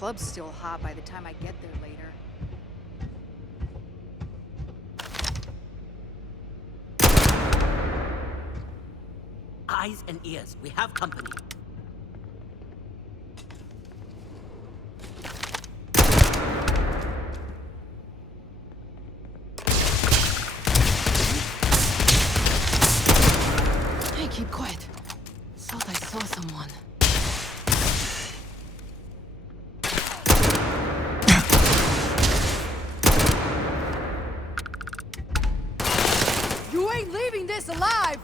club's still hot by the time I get there later. Eyes and ears, we have company. Hey, keep quiet. Thought I saw someone. You ain't leaving this alive!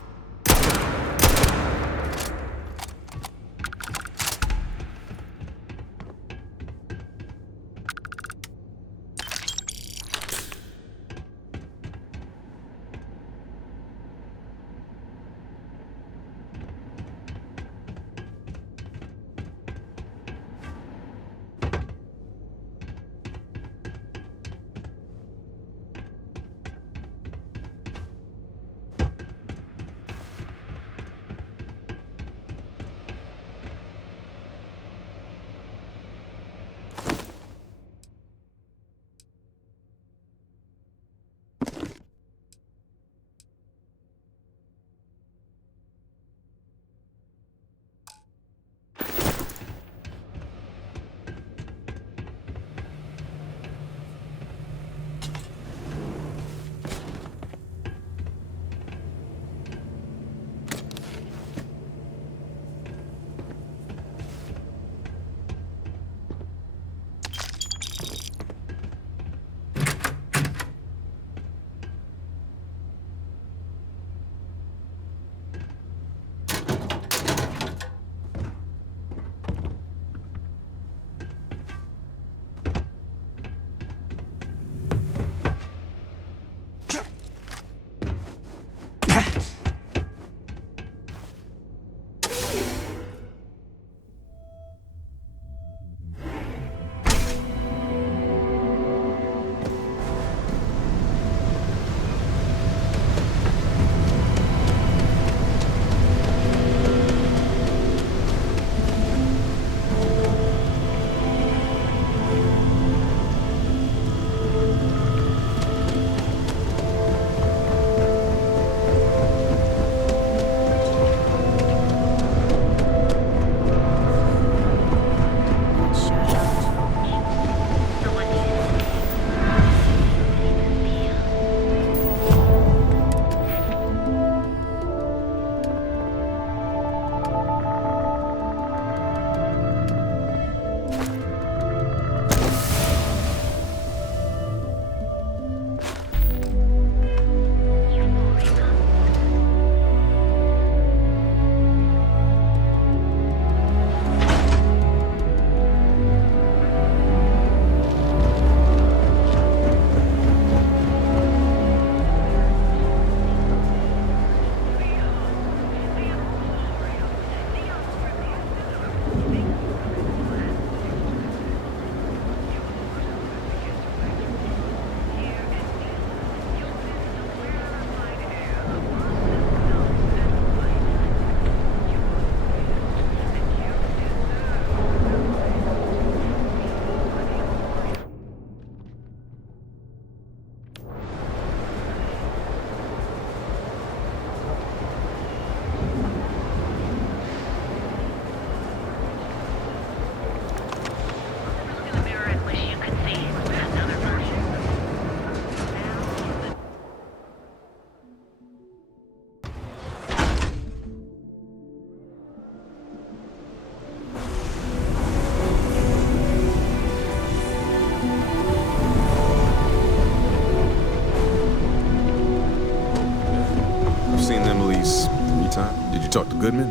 Did you talk to Goodman?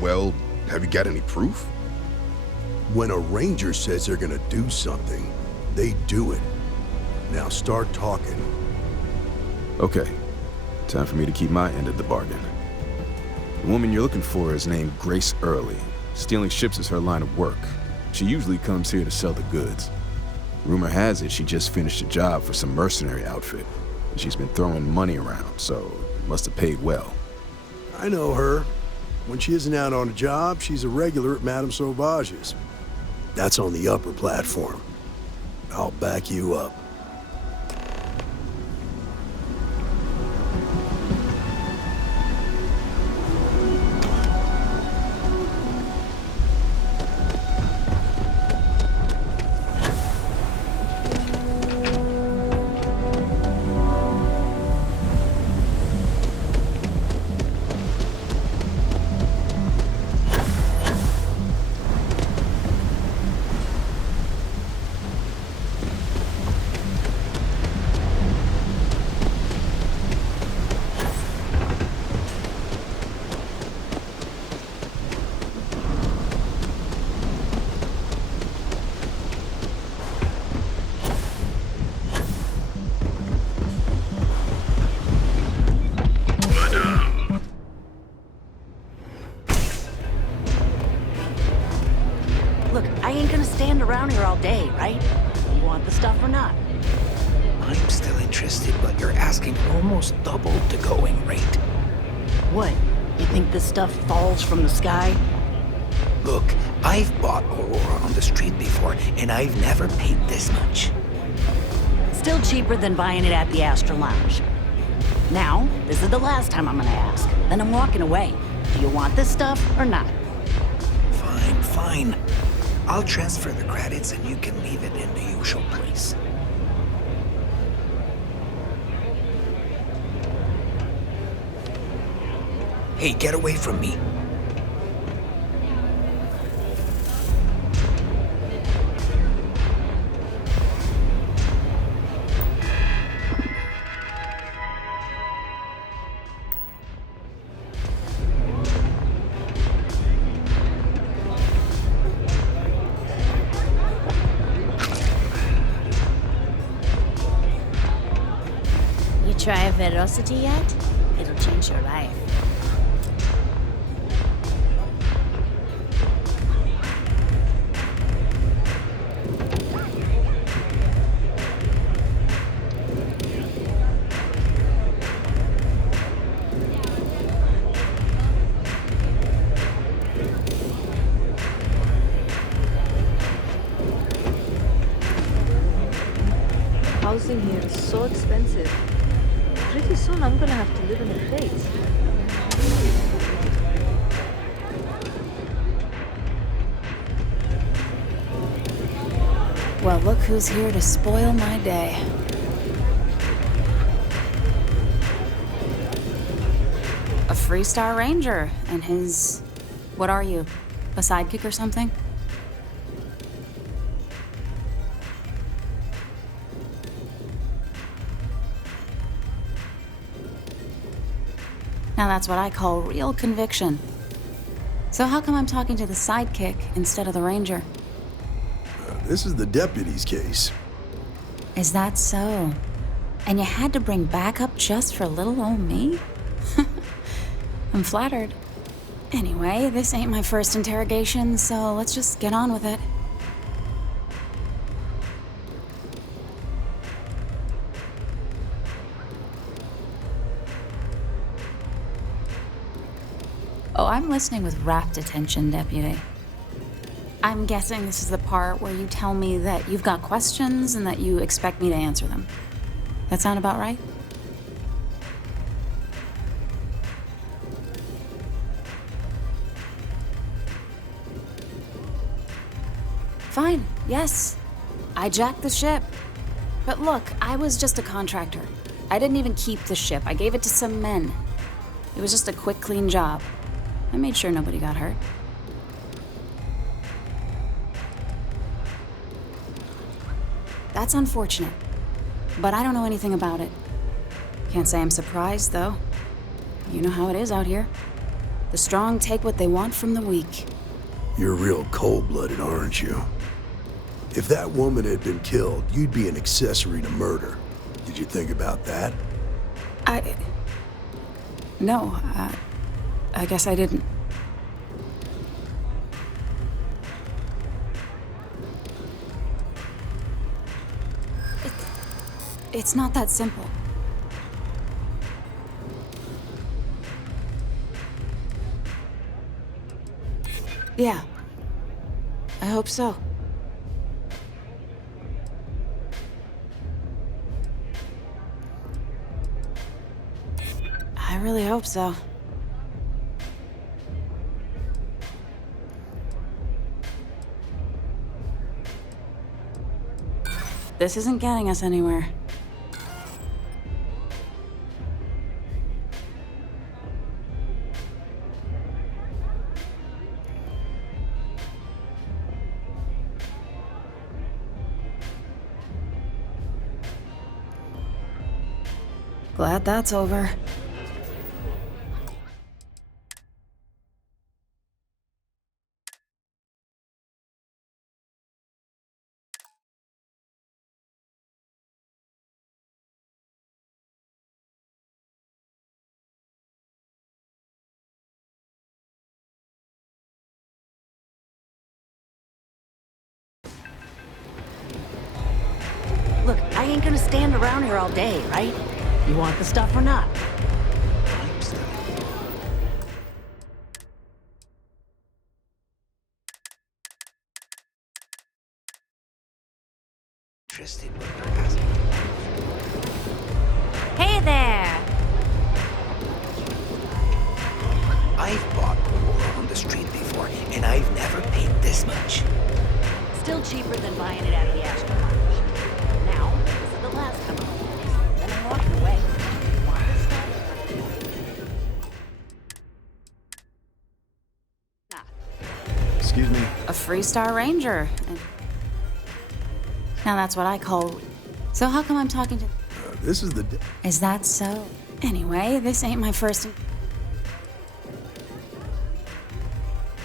Well, have you got any proof? When a ranger says they're gonna do something, they do it. Now start talking. Okay. Time for me to keep my end of the bargain. The woman you're looking for is named Grace Early. Stealing ships is her line of work. She usually comes here to sell the goods. Rumor has it she just finished a job for some mercenary outfit, and she's been throwing money around, so must have paid well. I know her. When she isn't out on a job, she's a regular at Madame Sauvage's. That's on the upper platform. I'll back you up. Look, I ain't gonna stand around here all day, right? You want the stuff or not? I'm still interested, but you're asking almost double the going rate. What? You think this stuff falls from the sky? Look, I've bought Aurora on the street before, and I've never paid this much. Still cheaper than buying it at the Astra Lounge. Now, this is the last time I'm gonna ask. Then I'm walking away. Do you want this stuff or not? Fine, fine. I'll transfer the credits and you can leave it in the usual place. Hey, get away from me. You try a Velocity yet? It'll change your life. Housing here is so expensive. Pretty soon I'm gonna have to live in a crate. Well, look who's here to spoil my day. A Freestar Ranger and his... What are you? A sidekick or something? Now that's what I call real conviction. So how come I'm talking to the sidekick instead of the ranger? This is the deputy's case. Is that so? And you had to bring backup just for little old me? I'm flattered. Anyway, this ain't my first interrogation, so let's just get on with it. Oh, I'm listening with rapt attention, Deputy. I'm guessing this is the part where you tell me that you've got questions and that you expect me to answer them. That sound about right? Fine, yes. I jacked the ship. But look, I was just a contractor. I didn't even keep the ship. I gave it to some men. It was just a quick, clean job. I made sure nobody got hurt. That's unfortunate, but I don't know anything about it. Can't say I'm surprised, though. You know how it is out here. The strong take what they want from the weak. You're real cold-blooded, aren't you? If that woman had been killed, you'd be an accessory to murder. Did you think about that? No, I guess I didn't. It's not that simple. Yeah. I hope so. I really hope so. This isn't getting us anywhere. Glad that's over. Look, I ain't gonna stand around here all day, right? You want the stuff or not? I'm still interested in what you're asking. Hey there! I've bought wool on the street before, and I've never paid this much. Still cheaper than buying it at the Astor Lounge. Now, this is the last time I'm gonna ask, then I'm walking away. You want this stuff? Nah. Excuse me? A Freestar Ranger. Now that's what I call... So how come I'm talking to... This is the... Is that so? Anyway, this ain't my first...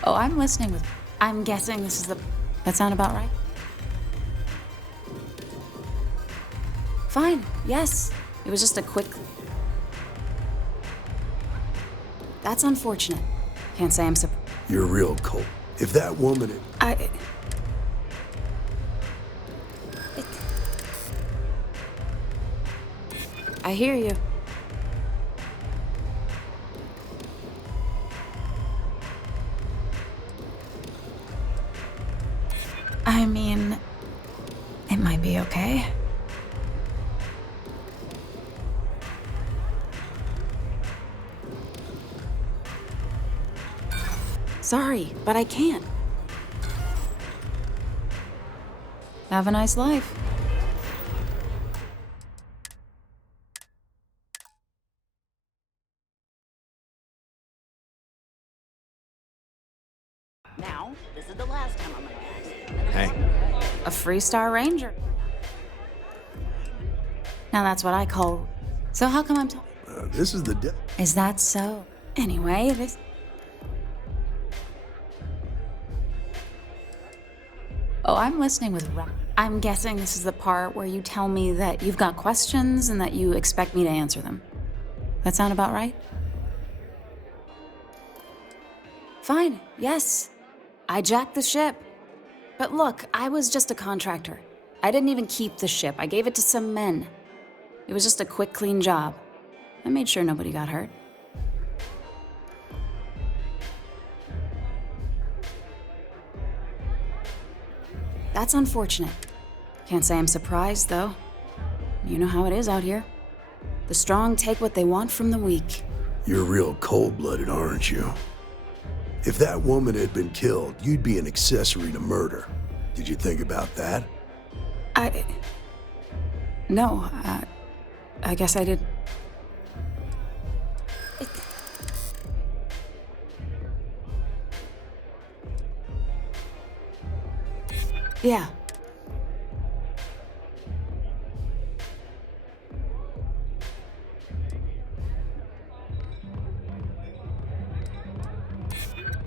Oh, I'm listening with... I'm guessing this is the... That sound about right? Fine, yes. It was just a quick... That's unfortunate. Can't say I'm surprised. You're real cold. If that woman had... I hear you. I mean, it might be okay. Sorry, but I can't. Have a nice life. Now, this is the last time I'm gonna ask. Hey. A Freestar Ranger. Now that's what I call... So how come I'm talking... this is the... Is that so? Anyway, this... Oh, I'm listening with... I'm guessing this is the part where you tell me that you've got questions and that you expect me to answer them. That sound about right? Fine, yes. I jacked the ship. But look, I was just a contractor. I didn't even keep the ship. I gave it to some men. It was just a quick, clean job. I made sure nobody got hurt. That's unfortunate. Can't say I'm surprised, though. You know how it is out here. The strong take what they want from the weak. You're real cold-blooded, aren't you? If that woman had been killed, you'd be an accessory to murder. Did you think about that? No, I guess I did. Yeah.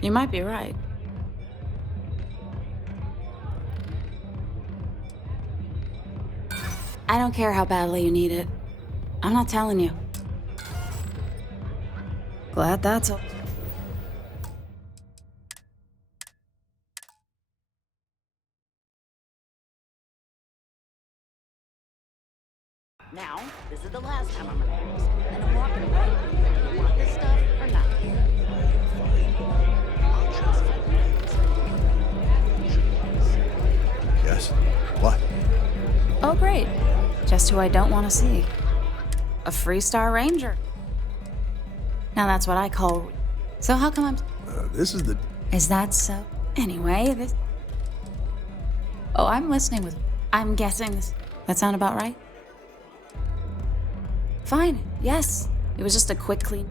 You might be right. I don't care how badly you need it. I'm not telling you. Glad that's all. Now, this is the last time I'm gonna ask, then I'm walking away. You want this stuff or not? I'll transfer the credits. just who I don't want to see. A Freestar Ranger. Now that's what I call... So how come I'm... This is the... Is that so? Anyway, this... Oh, I'm listening with... I'm guessing this... That sound about right? Fine, yes. It was just a quick clean...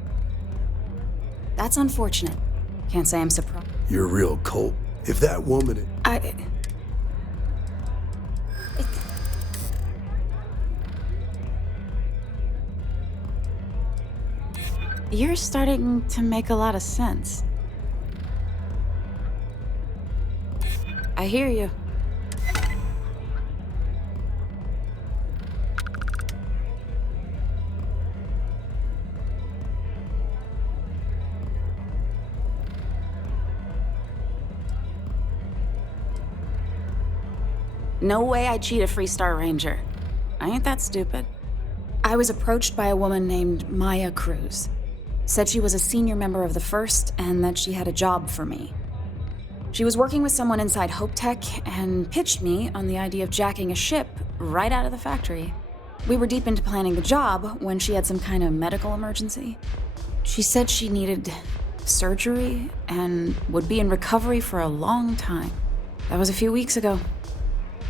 That's unfortunate. Can't say I'm surprised. You're a real colt. If that woman... You're starting to make a lot of sense. I hear you. No way I'd cheat a Freestar Ranger. I ain't that stupid. I was approached by a woman named Maya Cruz. Said she was a senior member of the First and that she had a job for me. She was working with someone inside Hope Tech and pitched me on the idea of jacking a ship right out of the factory. We were deep into planning the job when she had some kind of medical emergency. She said she needed surgery and would be in recovery for a long time. That was a few weeks ago.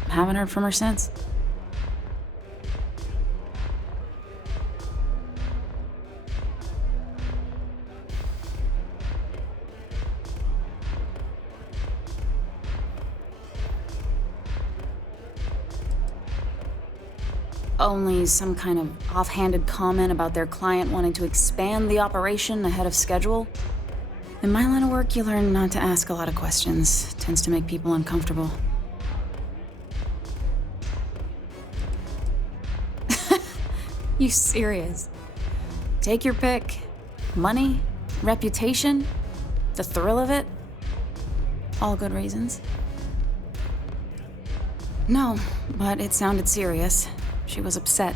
Haven't heard from her since. Only some kind of offhanded comment about their client wanting to expand the operation ahead of schedule. In my line of work, you learn not to ask a lot of questions. It tends to make people uncomfortable. You serious? Take your pick. Money, reputation, the thrill of it. All good reasons. No, but it sounded serious. She was upset.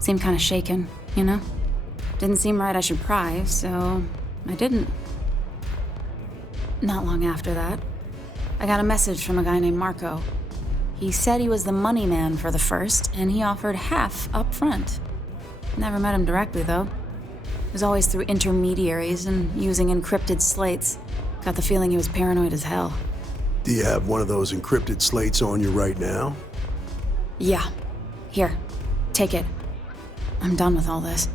Seemed kind of shaken, you know? Didn't seem right I should pry, so I didn't. Not long after that, I got a message from a guy named Marco. He said he was the money man for the First, and he offered half up front. Never met him directly, though. It was always through intermediaries and using encrypted slates. Got the feeling he was paranoid as hell. Do you have one of those encrypted slates on you right now? Yeah. Here, take it. I'm done with all this.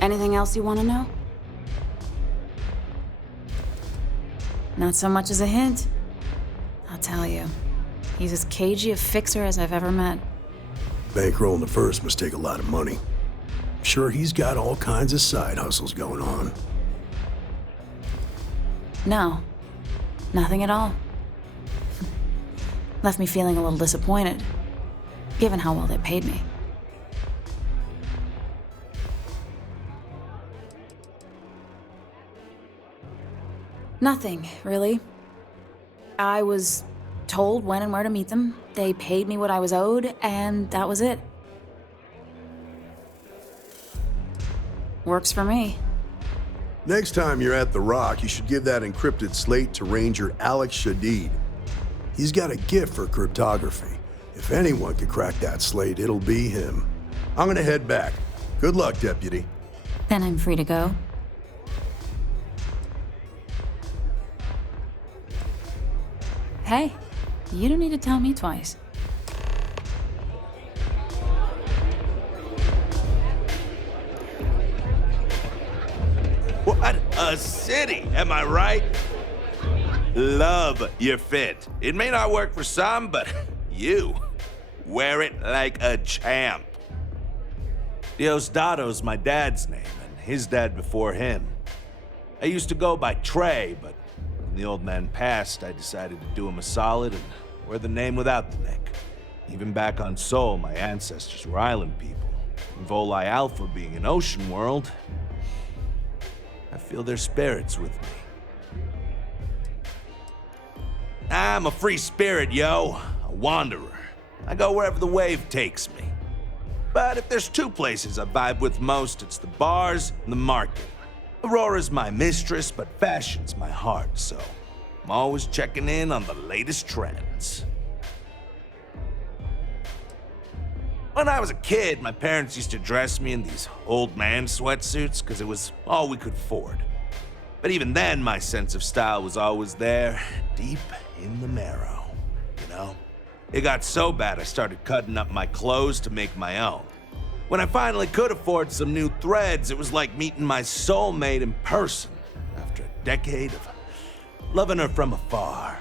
Anything else you want to know? Not so much as a hint. I'll tell you. He's as cagey a fixer as I've ever met. Bankrolling the First must take a lot of money. Sure, he's got all kinds of side hustles going on. No. Nothing at all. Left me feeling a little disappointed, given how well they paid me. Nothing, really. I was told when and where to meet them. They paid me what I was owed, and that was it. Works for me. Next time you're at the Rock, you should give that encrypted slate to Ranger Alex Shadid. He's got a gift for cryptography. If anyone could crack that slate, it'll be him. I'm gonna head back. Good luck, Deputy. Then I'm free to go. Hey, you don't need to tell me twice. What a city, am I right? Love your fit. It may not work for some, but you wear it like a champ. Diosdado's my dad's name, and his dad before him. I used to go by Trey, but when the old man passed, I decided to do him a solid and wear the name without the Nick. Even back on Sol, my ancestors were island people. And Volii Alpha being an ocean world, I feel their spirits with me. I'm a free spirit, yo. A wanderer. I go wherever the wave takes me. But if there's two places I vibe with most, it's the bars and the market. Aurora's my mistress, but fashion's my heart, so I'm always checking in on the latest trends. When I was a kid, my parents used to dress me in these old man sweatsuits because it was all we could afford. But even then, my sense of style was always there, deep in the marrow, you know? It got so bad I started cutting up my clothes to make my own. When I finally could afford some new threads, it was like meeting my soulmate in person after a decade of loving her from afar.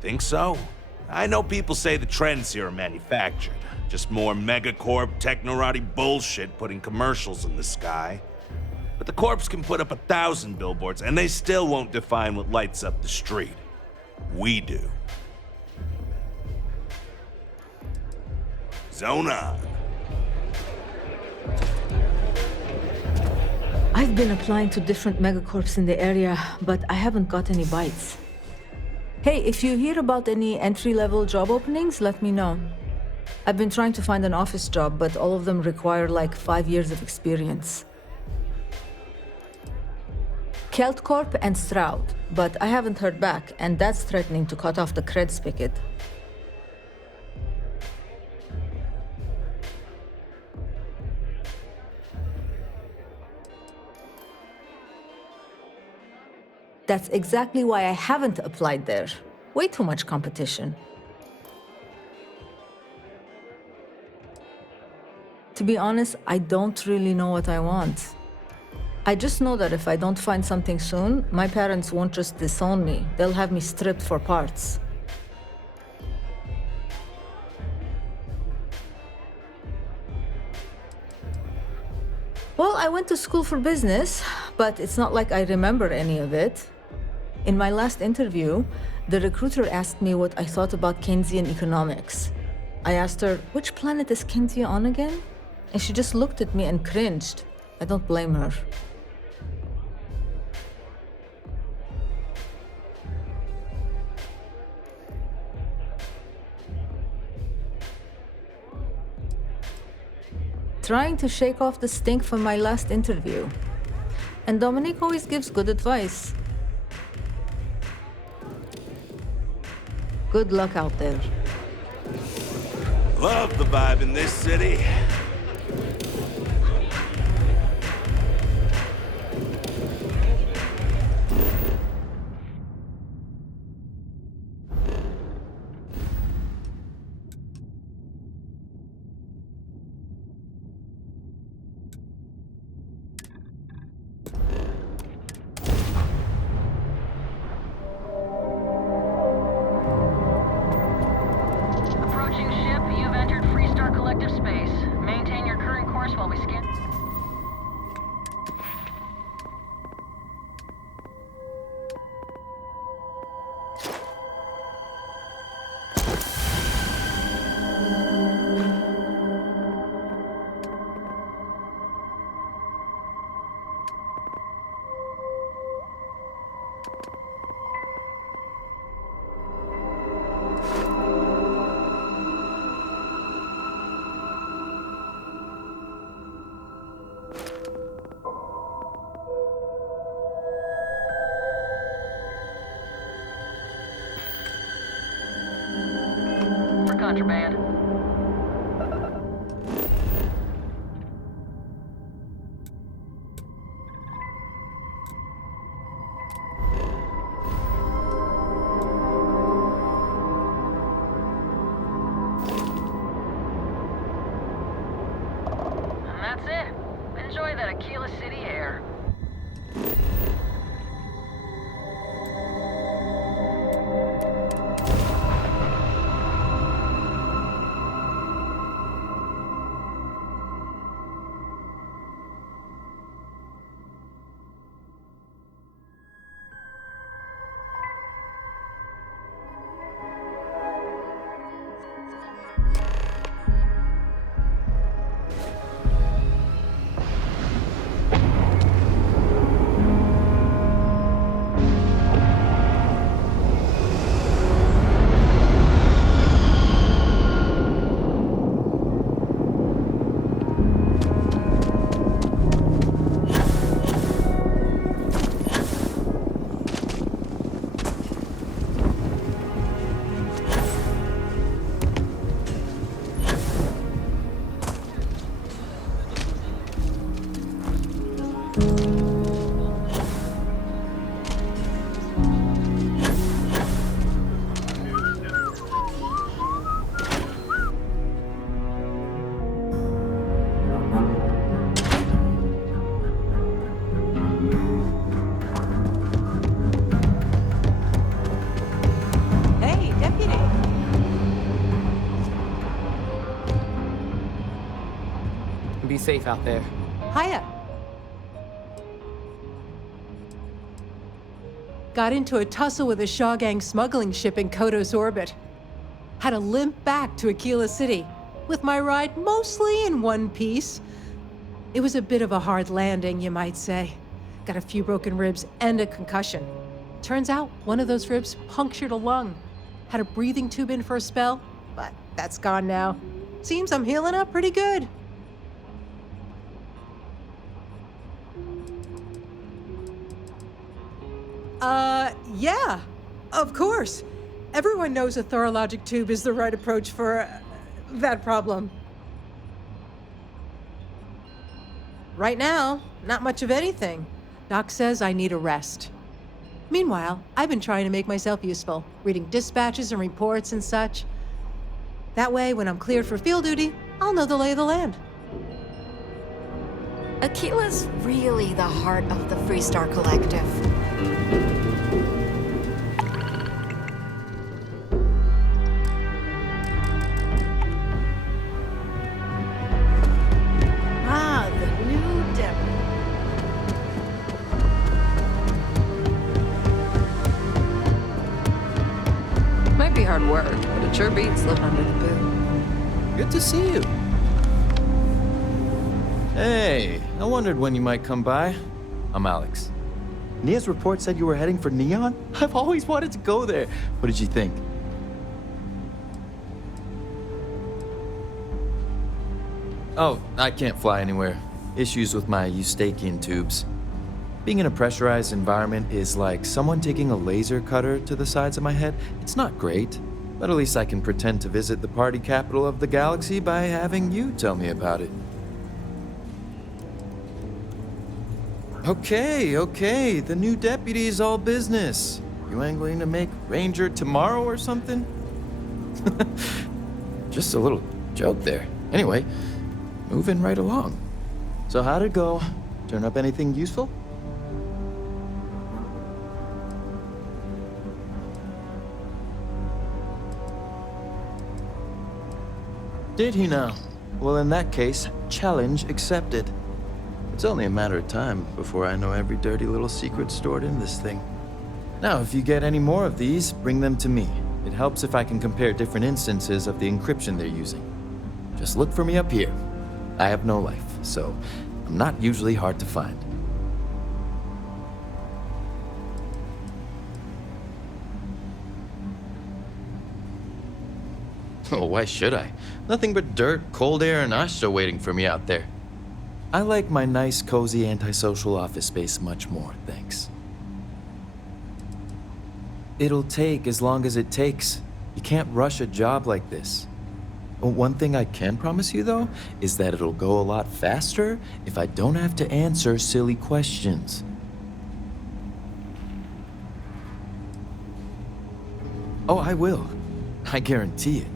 Think so? I know people say the trends here are manufactured. Just more megacorp, technorati bullshit putting commercials in the sky. But the corps can put up 1,000 billboards and they still won't define what lights up the street. We do. Zone on. I've been applying to different megacorps in the area, but I haven't got any bites. Hey, if you hear about any entry-level job openings, let me know. I've been trying to find an office job, but all of them require like 5 years of experience. Kelt Corp and Stroud, but I haven't heard back, and that's threatening to cut off the cred spigot. That's exactly why I haven't applied there. Way too much competition. To be honest, I don't really know what I want. I just know that if I don't find something soon, my parents won't just disown me. They'll have me stripped for parts. Well, I went to school for business, but it's not like I remember any of it. In my last interview, the recruiter asked me what I thought about Keynesian economics. I asked her, which planet is Keynesia on again? And she just looked at me and cringed. I don't blame her. Trying to shake off the stink from my last interview. And Dominic always gives good advice. Good luck out there. Love the vibe in this city. Contraband. And that's it. Enjoy that Aquila City air. safe out there. Hiya. Got into a tussle with a Shaw Gang smuggling ship in Kodos orbit. Had to limp back to Aquila City, with my ride mostly in one piece. It was a bit of a hard landing, you might say. Got a few broken ribs and a concussion. Turns out one of those ribs punctured a lung. Had a breathing tube in for a spell, but that's gone now. Seems I'm healing up pretty good. Yeah, of course. Everyone knows a thorologic tube is the right approach for that problem. Right now, not much of anything. Doc says I need a rest. Meanwhile, I've been trying to make myself useful, reading dispatches and reports and such. That way, when I'm cleared for field duty, I'll know the lay of the land. Aquila's really the heart of the Freestar Collective. Ah, the new depot. Might be hard work, but it sure beats living under the boot. Good to see you. Hey, I wondered when you might come by. I'm Alex. Nia's report said you were heading for Neon? I've always wanted to go there. What did you think? Oh, I can't fly anywhere. Issues with my Eustachian tubes. Being in a pressurized environment is like someone taking a laser cutter to the sides of my head. It's not great, but at least I can pretend to visit the party capital of the galaxy by having you tell me about it. Okay, the new deputy is all business. You angling to make Ranger tomorrow or something? Just a little joke there. Anyway, moving right along. So how'd it go? Turn up anything useful? Did he now? Well, in that case, challenge accepted. It's only a matter of time before I know every dirty little secret stored in this thing. Now, if you get any more of these, bring them to me. It helps if I can compare different instances of the encryption they're using. Just look for me up here. I have no life, so I'm not usually hard to find. Oh, why should I? Nothing but dirt, cold air, and Asha waiting for me out there. I like my nice, cozy, antisocial office space much more, thanks. It'll take as long as it takes. You can't rush a job like this. One thing I can promise you, though, is that it'll go a lot faster if I don't have to answer silly questions. Oh, I will. I guarantee it.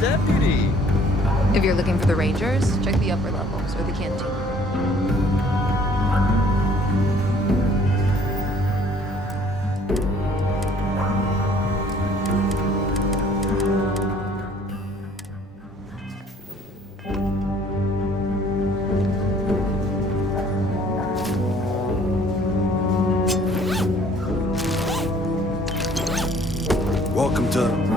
Deputy! If you're looking for the Rangers, check the upper levels or the canteen. Welcome to...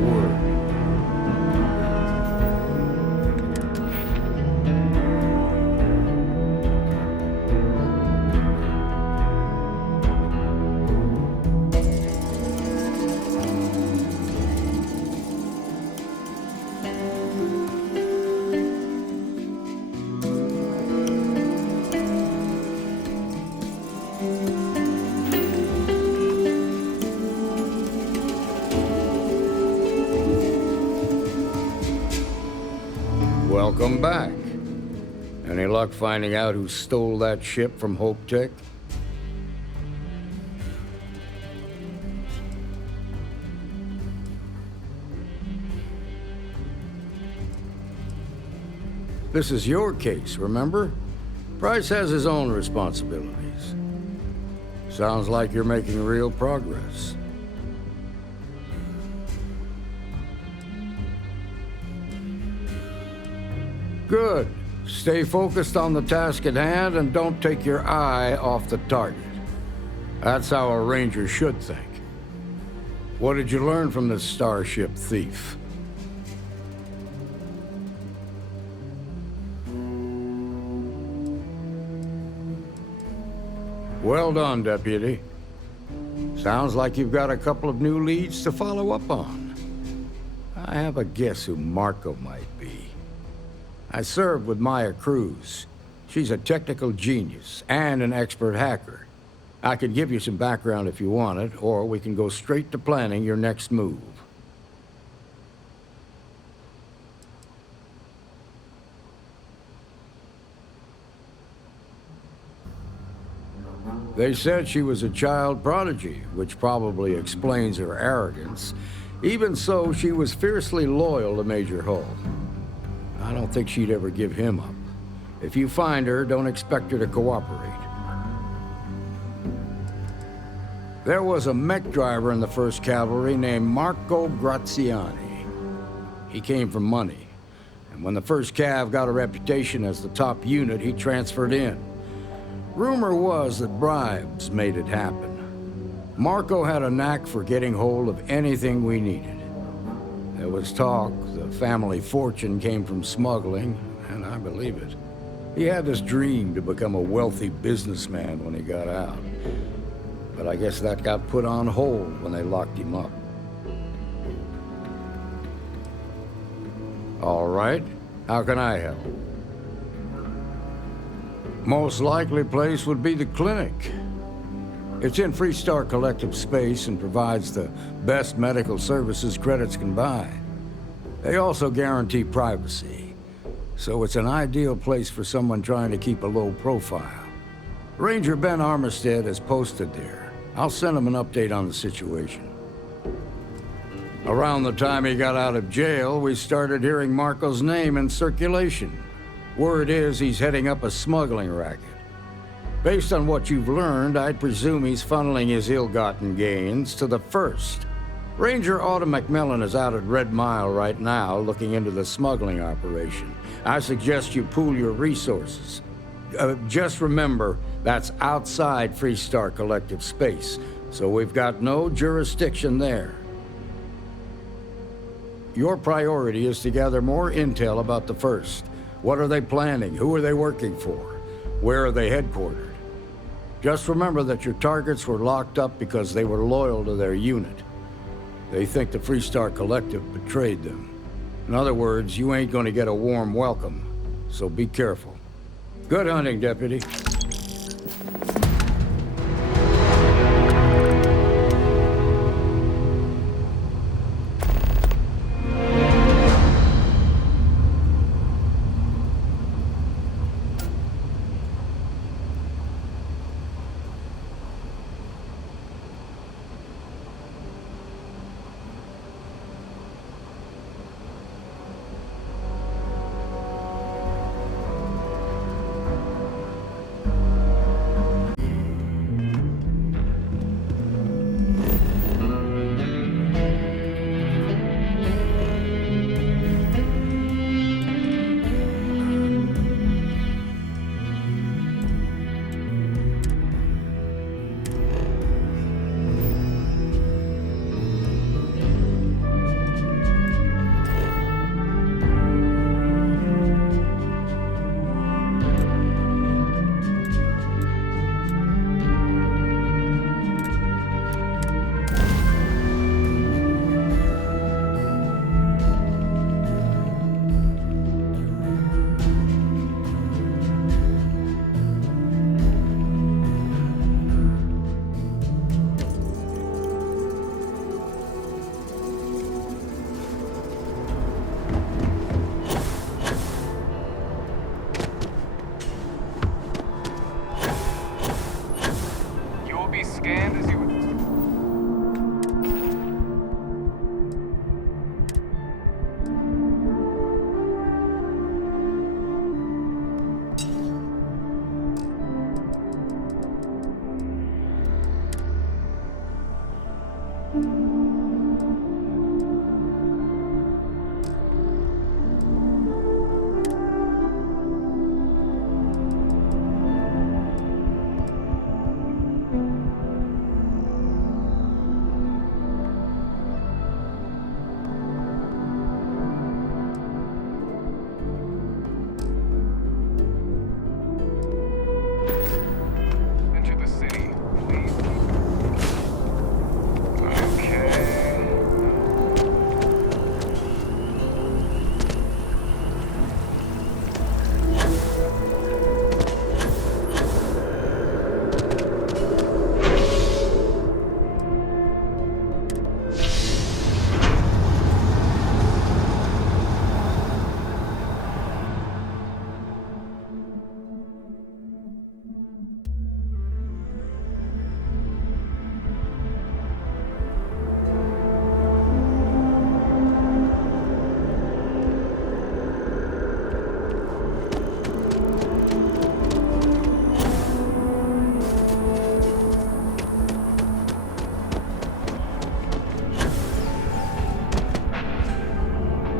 word. Welcome back. Any luck finding out who stole that ship from Hope Tech? This is your case, remember? Price has his own responsibilities. Sounds like you're making real progress. Good. Stay focused on the task at hand and don't take your eye off the target. That's how a ranger should think. What did you learn from this starship thief? Well done, Deputy. Sounds like you've got a couple of new leads to follow up on. I have a guess who Marco might be. I served with Maya Cruz. She's a technical genius and an expert hacker. I could give you some background if you want it, or we can go straight to planning your next move. They said she was a child prodigy, which probably explains her arrogance. Even so, she was fiercely loyal to Major Hull. I don't think she'd ever give him up. If you find her, don't expect her to cooperate. There was a mech driver in the 1st Cavalry named Marco Graziani. He came from money, and when the 1st Cav got a reputation as the top unit, he transferred in. Rumor was that bribes made it happen. Marco had a knack for getting hold of anything we needed. There was talk the family fortune came from smuggling, and I believe it. He had this dream to become a wealthy businessman when he got out. But I guess that got put on hold when they locked him up. All right, how can I help? Most likely place would be the clinic. It's in Freestar Collective space and provides the best medical services credits can buy. They also guarantee privacy, so it's an ideal place for someone trying to keep a low profile. Ranger Ben Armistead is posted there. I'll send him an update on the situation. Around the time he got out of jail, we started hearing Marco's name in circulation. Word is he's heading up a smuggling racket. Based on what you've learned, I'd presume he's funneling his ill-gotten gains to the 1st. Ranger Autumn McMillan is out at Red Mile right now looking into the smuggling operation. I suggest you pool your resources. Just remember, that's outside Freestar Collective space, so we've got no jurisdiction there. Your priority is to gather more intel about the 1st. What are they planning? Who are they working for? Where are they headquartered? Just remember that your targets were locked up because they were loyal to their unit. They think the Freestar Collective betrayed them. In other words, you ain't gonna get a warm welcome, so be careful. Good hunting, Deputy.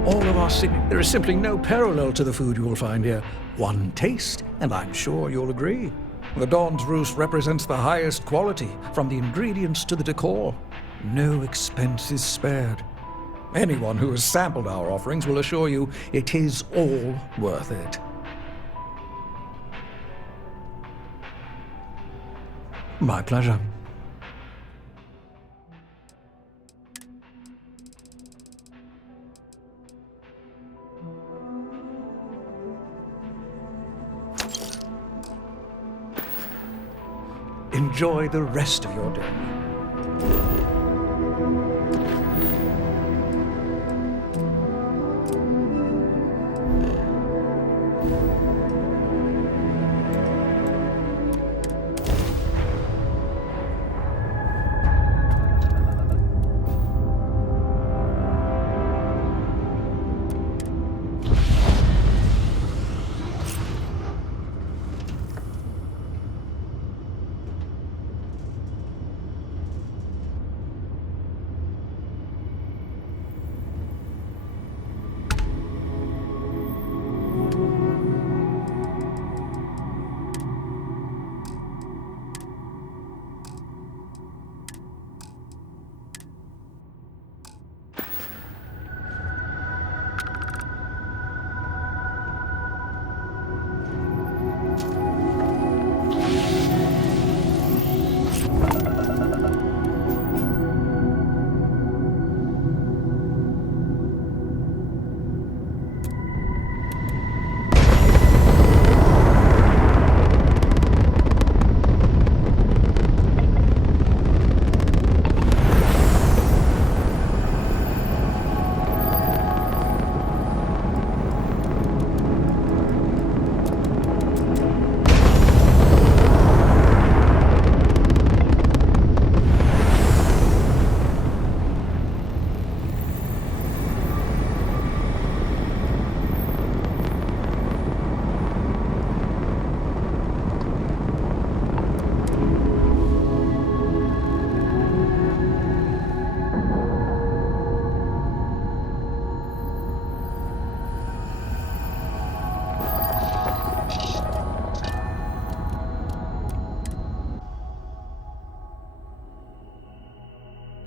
All of our there is simply no parallel to the food you will find here. One taste, and I'm sure you'll agree. The Dawn's Roost represents the highest quality, from the ingredients to the decor. No expense is spared. Anyone who has sampled our offerings will assure you it is all worth it. My pleasure. Enjoy the rest of your day.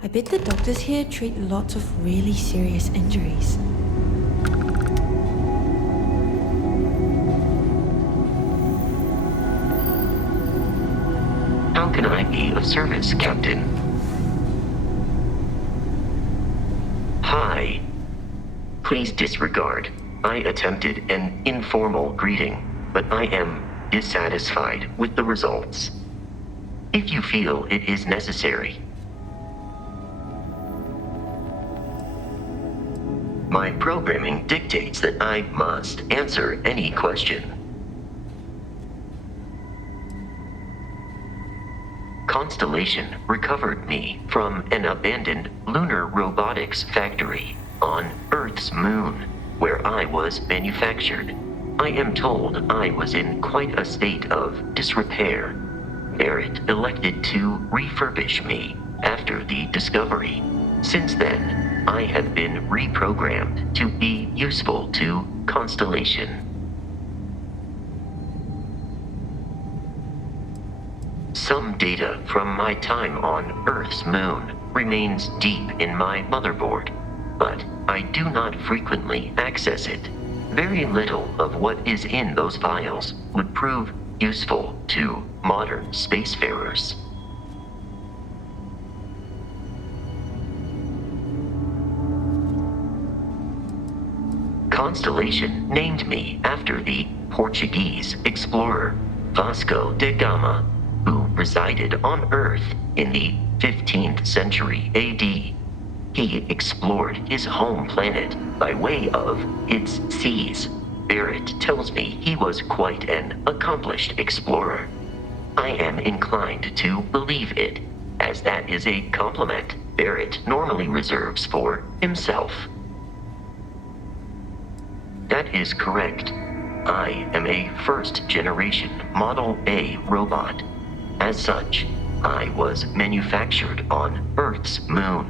I bet the doctors here treat lots of really serious injuries. How can I be of service, Captain? Hi. Please disregard. I attempted an informal greeting, but I am dissatisfied with the results. If you feel it is necessary, my programming dictates that I must answer any question. Constellation recovered me from an abandoned lunar robotics factory on Earth's moon, where I was manufactured. I am told I was in quite a state of disrepair. Barrett elected to refurbish me after the discovery. Since then, I have been reprogrammed to be useful to Constellation. Some data from my time on Earth's moon remains deep in my motherboard, but I do not frequently access it. Very little of what is in those files would prove useful to modern spacefarers. Constellation named me after the Portuguese explorer Vasco da Gama, who resided on Earth in the 15th century AD. He explored his home planet by way of its seas. Barrett tells me he was quite an accomplished explorer. I am inclined to believe it, as that is a compliment Barrett normally reserves for himself. That is correct. I am a first-generation Model A robot. As such, I was manufactured on Earth's moon.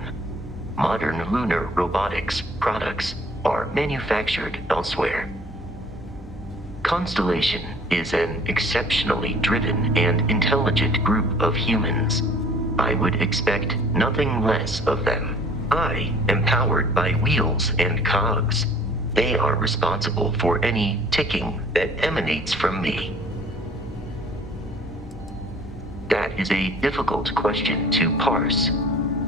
Modern lunar robotics products are manufactured elsewhere. Constellation is an exceptionally driven and intelligent group of humans. I would expect nothing less of them. I am powered by wheels and cogs. They are responsible for any ticking that emanates from me. That is a difficult question to parse.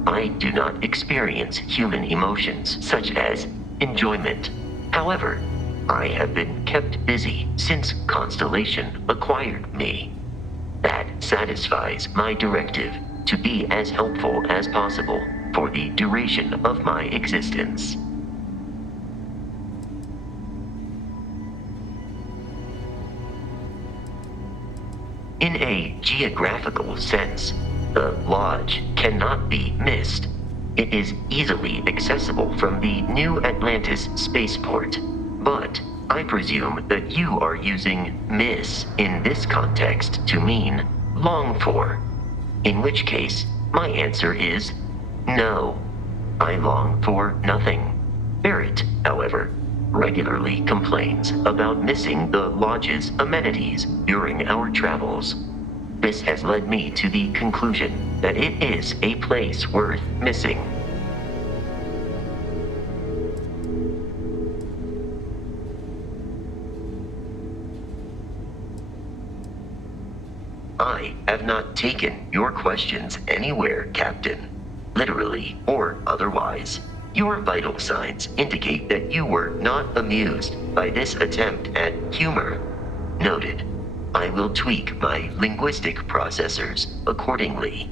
I do not experience human emotions such as enjoyment. However, I have been kept busy since Constellation acquired me. That satisfies my directive to be as helpful as possible for the duration of my existence. In a geographical sense, the Lodge cannot be missed. It is easily accessible from the New Atlantis spaceport, but I presume that you are using miss in this context to mean long for. In which case, my answer is no. I long for nothing. Barrett, however, regularly complains about missing the Lodge's amenities during our travels. This has led me to the conclusion that it is a place worth missing. I have not taken your questions anywhere, Captain. Literally or otherwise. Your vital signs indicate that you were not amused by this attempt at humor. Noted. I will tweak my linguistic processors accordingly.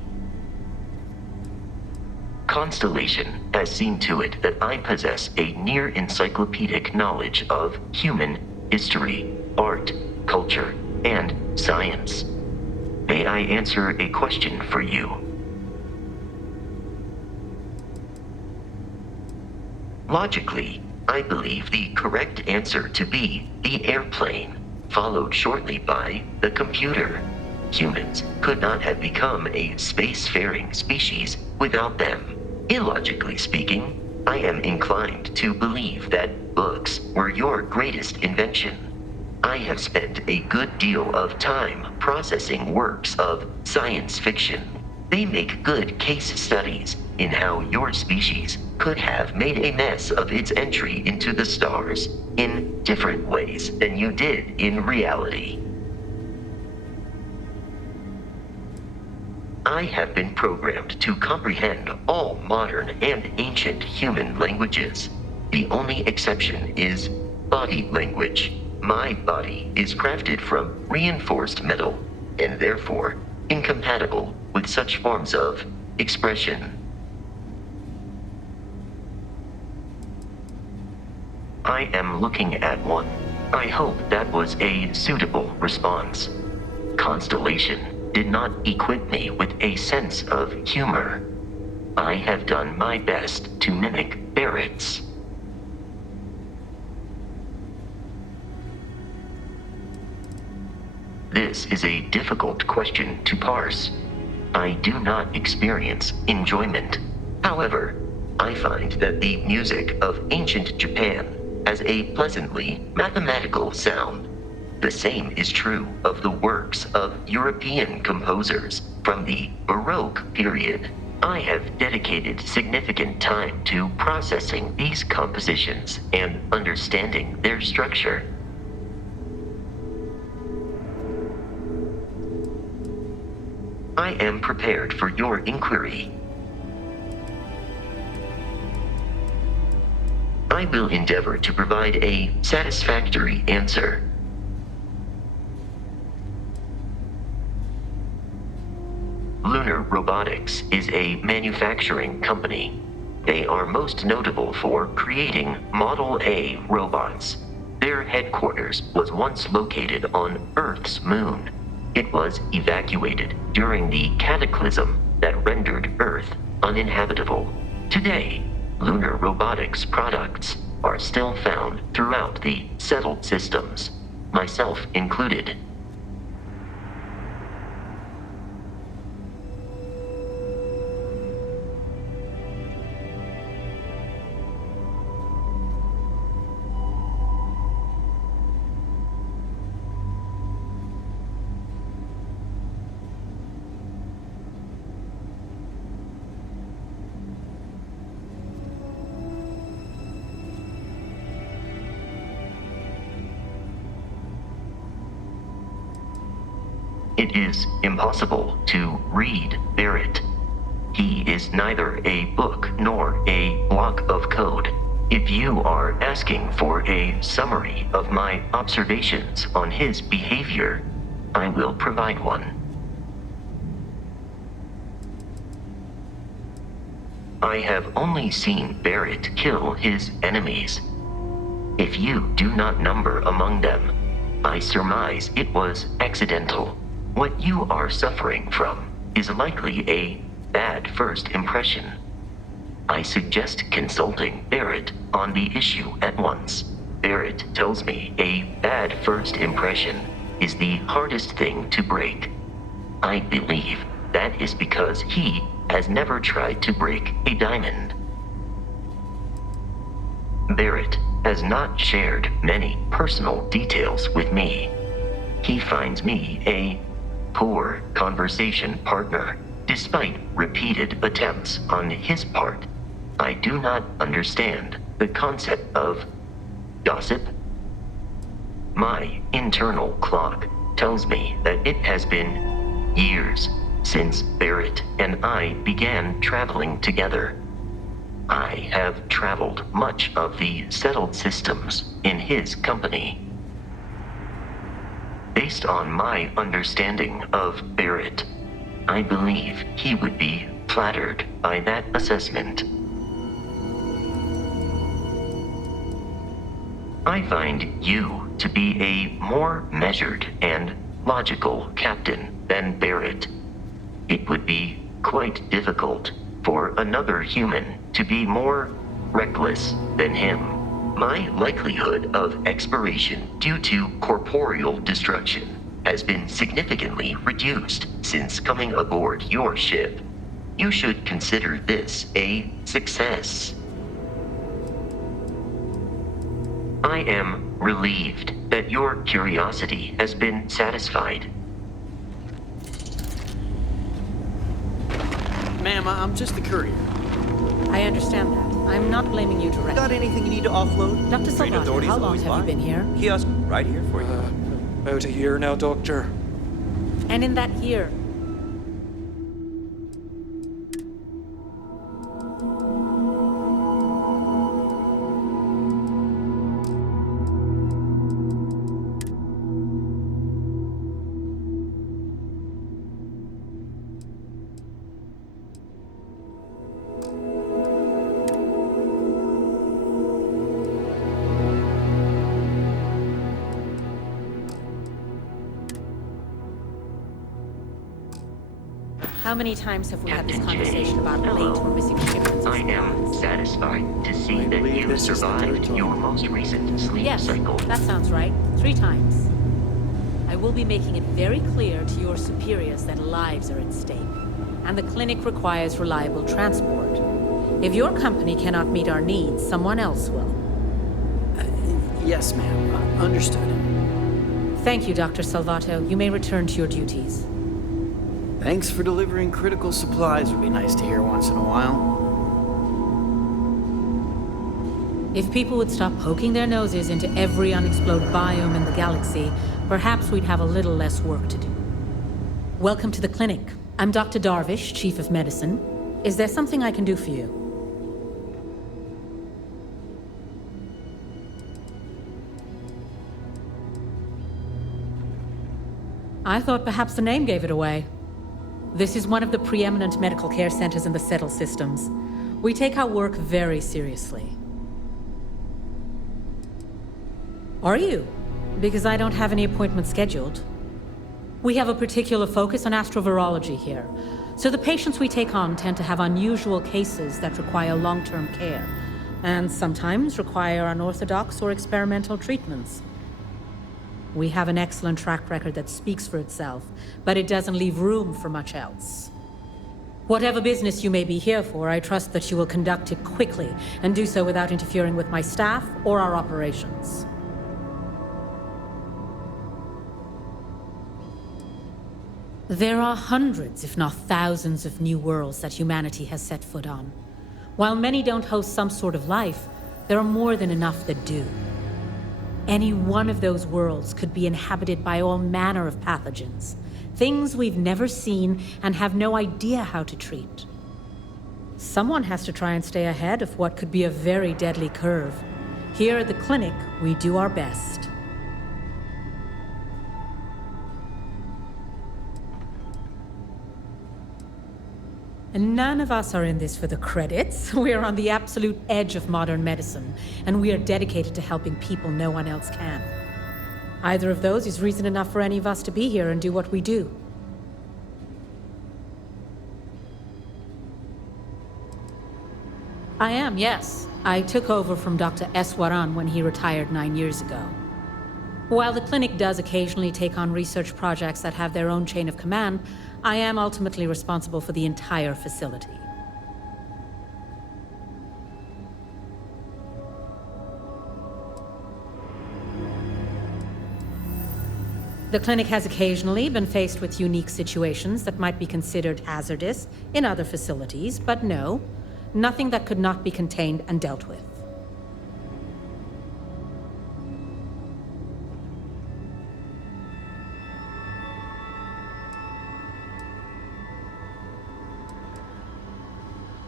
Constellation has seen to it that I possess a near-encyclopedic knowledge of human history, art, culture, and science. May I answer a question for you? Logically, I believe the correct answer to be the airplane, followed shortly by the computer. Humans could not have become a spacefaring species without them. Illogically speaking, I am inclined to believe that books were your greatest invention. I have spent a good deal of time processing works of science fiction. They make good case studies in how your species could have made a mess of its entry into the stars in different ways than you did in reality. I have been programmed to comprehend all modern and ancient human languages. The only exception is body language. My body is crafted from reinforced metal, and therefore incompatible with such forms of expression. I am looking at one. I hope that was a suitable response. Constellation did not equip me with a sense of humor. I have done my best to mimic Barrett's. This is a difficult question to parse. I do not experience enjoyment. However, I find that the music of ancient Japan has a pleasantly mathematical sound. The same is true of the works of European composers from the Baroque period. I have dedicated significant time to processing these compositions and understanding their structure. I am prepared for your inquiry. I will endeavor to provide a satisfactory answer. Lunar Robotics is a manufacturing company. They are most notable for creating Model A robots. Their headquarters was once located on Earth's moon. It was evacuated during the cataclysm that rendered Earth uninhabitable. Today, Lunar Robotics products are still found throughout the settled systems, myself included. It is impossible to read Barrett. He is neither a book nor a block of code. If you are asking for a summary of my observations on his behavior, I will provide one. I have only seen Barrett kill his enemies. If you do not number among them, I surmise it was accidental. What you are suffering from is likely a bad first impression. I suggest consulting Barrett on the issue at once. Barrett tells me a bad first impression is the hardest thing to break. I believe that is because he has never tried to break a diamond. Barrett has not shared many personal details with me. He finds me a poor conversation partner, despite repeated attempts on his part. I do not understand the concept of gossip. My internal clock tells me that it has been years since Barrett and I began traveling together. I have traveled much of the settled systems in his company. Based on my understanding of Barrett, I believe he would be flattered by that assessment. I find you to be a more measured and logical captain than Barrett. It would be quite difficult for another human to be more reckless than him. My likelihood of expiration due to corporeal destruction has been significantly reduced since coming aboard your ship. You should consider this a success. I am relieved that your curiosity has been satisfied. Ma'am, I'm just the courier. I understand that. I'm not blaming you directly. Got anything you need to offload? Dr. Train Salvato, authorities how long always have by. you been here? Kiosk right here for you. About a year now, Doctor. And in that year, how many times have we had this conversation about late or missing shipments? I am satisfied to see that you survived your most recent sleep Yes, cycle. that sounds right. 3 times. I will be making it very clear to your superiors that lives are at stake, and the clinic requires reliable transport. If your company cannot meet our needs, someone else will. Yes, ma'am. Understood. Thank you, Dr. Salvato. You may return to your duties. Thanks for delivering critical supplies would be nice to hear once in a while. If people would stop poking their noses into every unexploded biome in the galaxy, perhaps we'd have a little less work to do. Welcome to the clinic. I'm Dr. Darvish, Chief of Medicine. Is there something I can do for you? I thought perhaps the name gave it away. This is one of the preeminent medical care centers in the settled systems. We take our work very seriously. Are you? Because I don't have any appointments scheduled. We have a particular focus on astrovirology here, so the patients we take on tend to have unusual cases that require long-term care, and sometimes require unorthodox or experimental treatments. We have an excellent track record that speaks for itself, but it doesn't leave room for much else. Whatever business you may be here for, I trust that you will conduct it quickly and do so without interfering with my staff or our operations. There are hundreds, if not thousands, of new worlds that humanity has set foot on. While many don't host some sort of life, there are more than enough that do. Any one of those worlds could be inhabited by all manner of pathogens, Things we've never seen and have no idea how to treat. Someone has to try and stay ahead of what could be a very deadly curve. Here at the clinic, we do our best. And none of us are in this for the credits. We are on the absolute edge of modern medicine, and we are dedicated to helping people no one else can. Either of those is reason enough for any of us to be here and do what we do. I am, yes. I took over from Dr. Eswaran when he retired 9 years ago. While the clinic does occasionally take on research projects that have their own chain of command, I am ultimately responsible for the entire facility. The clinic has occasionally been faced with unique situations that might be considered hazardous in other facilities, but no, nothing that could not be contained and dealt with.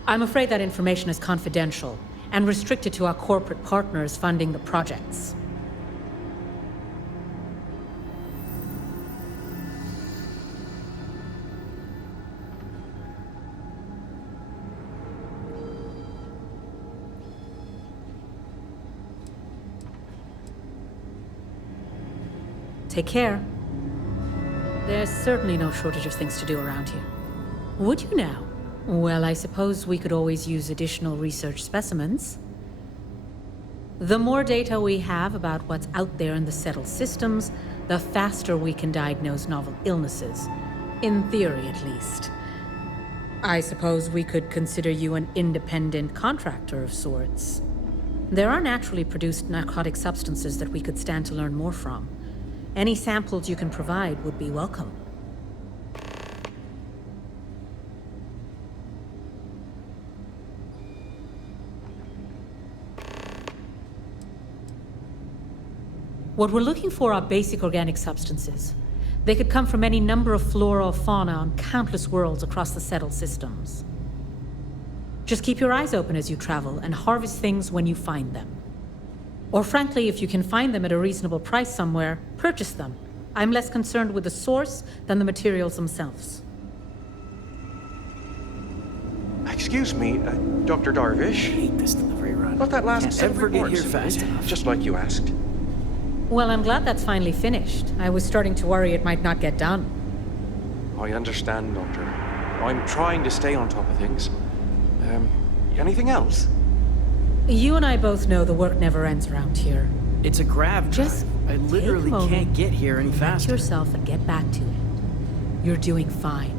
I'm afraid that information is confidential and restricted to our corporate partners funding the projects. Take care. There's certainly no shortage of things to do around here. Would you now? Well, I suppose we could always use additional research specimens. The more data we have about what's out there in the settled systems, the faster we can diagnose novel illnesses. In theory, at least. I suppose we could consider you an independent contractor of sorts. There are naturally produced narcotic substances that we could stand to learn more from. Any samples you can provide would be welcome. What we're looking for are basic organic substances. They could come from any number of flora or fauna on countless worlds across the settled systems. Just keep your eyes open as you travel and harvest things when you find them. Or frankly, if you can find them at a reasonable price somewhere, purchase them. I'm less concerned with the source than the materials themselves. Excuse me, Dr. Darvish. I hate this delivery run. But that last Can't set of ever get reports here fast submitted, enough. just like you asked. Well, I'm glad that's finally finished. I was starting to worry it might not get done. I understand, Doctor. I'm trying to stay on top of things. Anything else? You and I both know the work never ends around here. It's a grav drive. Just I literally take a moment, can't get here any collect faster. yourself and get back to it. You're doing fine.